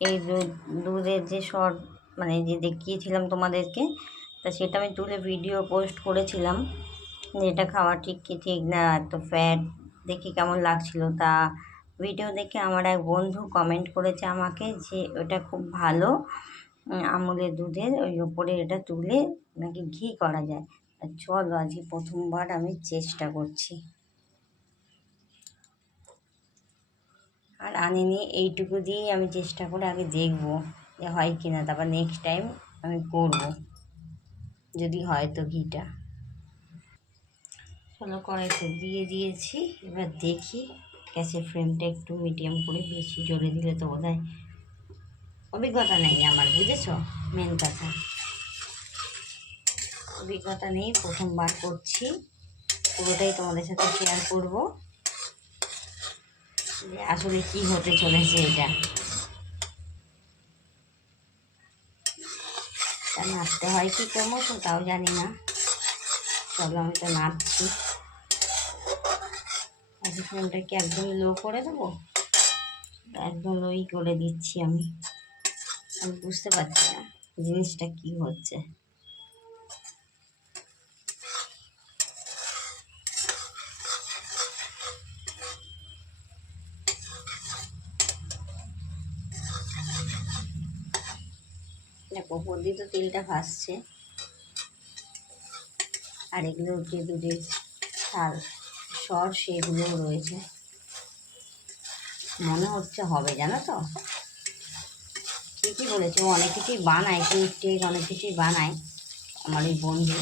এই দুধের যে শর্ট মানে যে দেখিয়েছিলাম তোমাদেরকে, তা সেটা আমি তুলে ভিডিও পোস্ট করেছিলাম যে এটা খাওয়া ঠিক কি ঠিক না, এত ফ্যাট দেখে কেমন লাগছিল। তা ভিডিও দেখে আমার এক বন্ধু কমেন্ট করেছে আমাকে যে ওটা খুব ভালো, আমুলের দুধের ওই ওপরে এটা তুলে নাকি ঘি করা যায়। চলো আজকে প্রথমবার আমি চেষ্টা করছি, আর আনিনি, এইটুকু দিয়েই আমি চেষ্টা করে আগে দেখবো যে হয় কি না, তারপর নেক্সট টাইম আমি করব যদি হয় তো ঘিটা। চলো কড়াইতে দিয়ে দিয়েছি, এবার দেখি গ্যাসের ফ্লেমটা একটু মিডিয়াম করে, বেশি জোরে দিলে তো বোধহয়, অভিজ্ঞতা নেই আমার, বুঝেছো মেন কথা, অভিজ্ঞতা নেই, প্রথমবার করছি, পুরোটাই তোমাদের সাথে শেয়ার করব যে আসলে কি হতে চলেছে এটা। তা নাড়তে হয় কি ক্রমশ তাও জানি না, চলো আমি তো নাড়ছি। আজকে ফ্লেমটা কি একদম লো করে দেবো? একদম লোই করে দিচ্ছি আমি বুঝতে পারছি না জিনিসটা কি হচ্ছে। দেখো ওপর দিয়ে তো তেলটা ভাসছে, আর এগুলো যে দুধের ছাল সর সেগুলোও রয়েছে, মনে হচ্ছে হবে, জানো তো ঠিকই বলেছে, ও অনেক কিছুই বানায়, কেক অনেক কিছুই বানায় আমার ওই বন্ধু।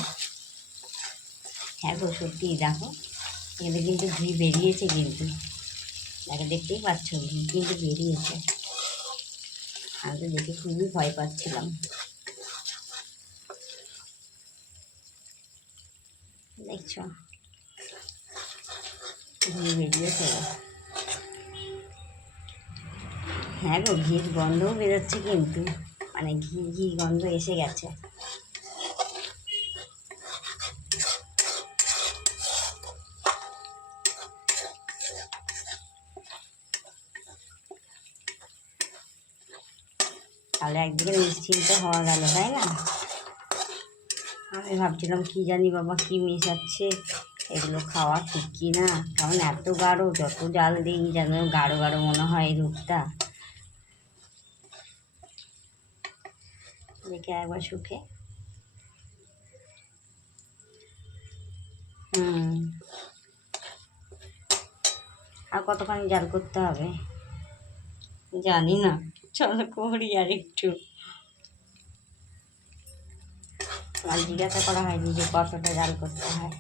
হ্যাঁ গো সত্যিই দেখো এখানে কিন্তু ঘি বেরিয়েছে, কিন্তু দেখো দেখতেই পাচ্ছ ঘি কিন্তু বেরিয়েছে, আমি তো দেখে খুবই ভয় পাচ্ছিলাম। দেখছো ঘি বেরিয়েছে, হ্যাঁ গো ঘির গন্ধও বেরোচ্ছে, কিন্তু মানে ঘি ঘি গন্ধ এসে গেছে। তাহলে একদিকে নিশ্চিন্ত হওয়া গেল, তাই না? আমি ভাবছিলাম কি জানি বাবা কি মেশাচ্ছে, এগুলো খাওয়া ঠিক কি না, কারণ এত গাঢ়, যত জাল দিই যেন গাঢ় গাঢ় মনে হয় দুধটা। দেখে একবার শুকে, আর কতখানি জাল করতে হবে জানি না, চলো করি আর একটু। আর জিজ্ঞাসা করা হয়নি যে কতটা জাল করতে হয়।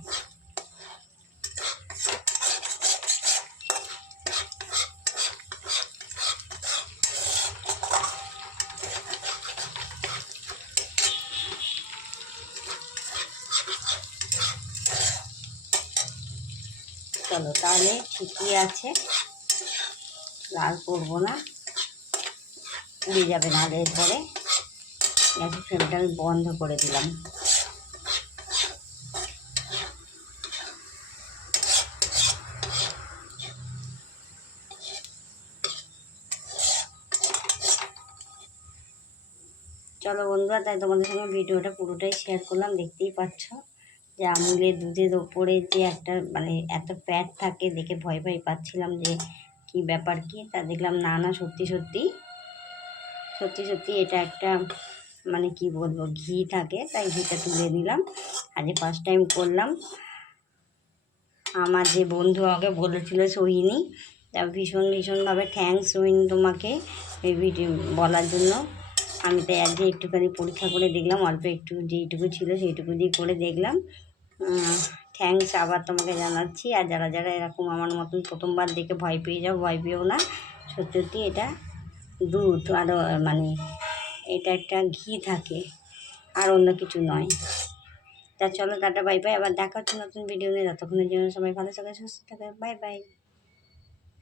চলো তাহলে ঠিকই আছে, লাল করবো না, উড়ে যাবে নাহলে। এরপরে গ্যাসের ফ্লেমটা আমি বন্ধ করে দিলাম। চলো বন্ধুরা, তাই তোমাদের সঙ্গে ভিডিওটা পুরোটাই শেয়ার করলাম। দেখতেই পাচ্ছ যে আমুলের দুধের ওপরে যে একটা মানে এত ফ্যাট থাকে, দেখে ভয় ভয় পাচ্ছিলাম যে কি ব্যাপার কি, তা দেখলাম না না সত্যি সত্যি সত্যি সত্যি এটা একটা মানে কি বলবো ঘি থাকে, তাই ঘিটা তুলে নিলাম। আজ ফার্স্ট টাইম করলাম। আমার যে বন্ধু আমাকে বলেছিল সোহিনী, তা ভীষণভাবে থ্যাঙ্কস সোহিনী তোমাকে এই ভিডিও বলার জন্য। আমি তাই আজকে একটুখানি পরীক্ষা করে দেখলাম, অল্প একটু যেইটুকু ছিল সেইটুকু দিয়ে করে দেখলাম। থ্যাঙ্কস আবার তোমাকে জানাচ্ছি। আর যারা যারা এরকম আমার মতন প্রথমবার দেখে ভয় পেয়ে যাও, ভয় পেও না, সত্যি সত্যি এটা দুধ, আরও মানে এটা একটা ঘি থাকে, আর অন্য কিছু নয়। তা চলো টাটা বাই বাই, আবার দেখা হচ্ছে নতুন ভিডিও নিয়ে। ততক্ষণের জন্য সবাই ভালো থাকে, সুস্থ থাকে, বাই বাই।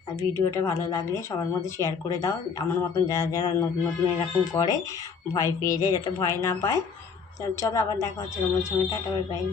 আর ভিডিওটা ভালো লাগলে সবার মধ্যে শেয়ার করে দাও, আমার মতন যারা যারা নতুন নতুন এরকম করে ভয় পেয়ে যায়, যাতে ভয় না পায়। চলো আবার দেখা হচ্ছে তোমার সঙ্গে, টাটা বাই বাই।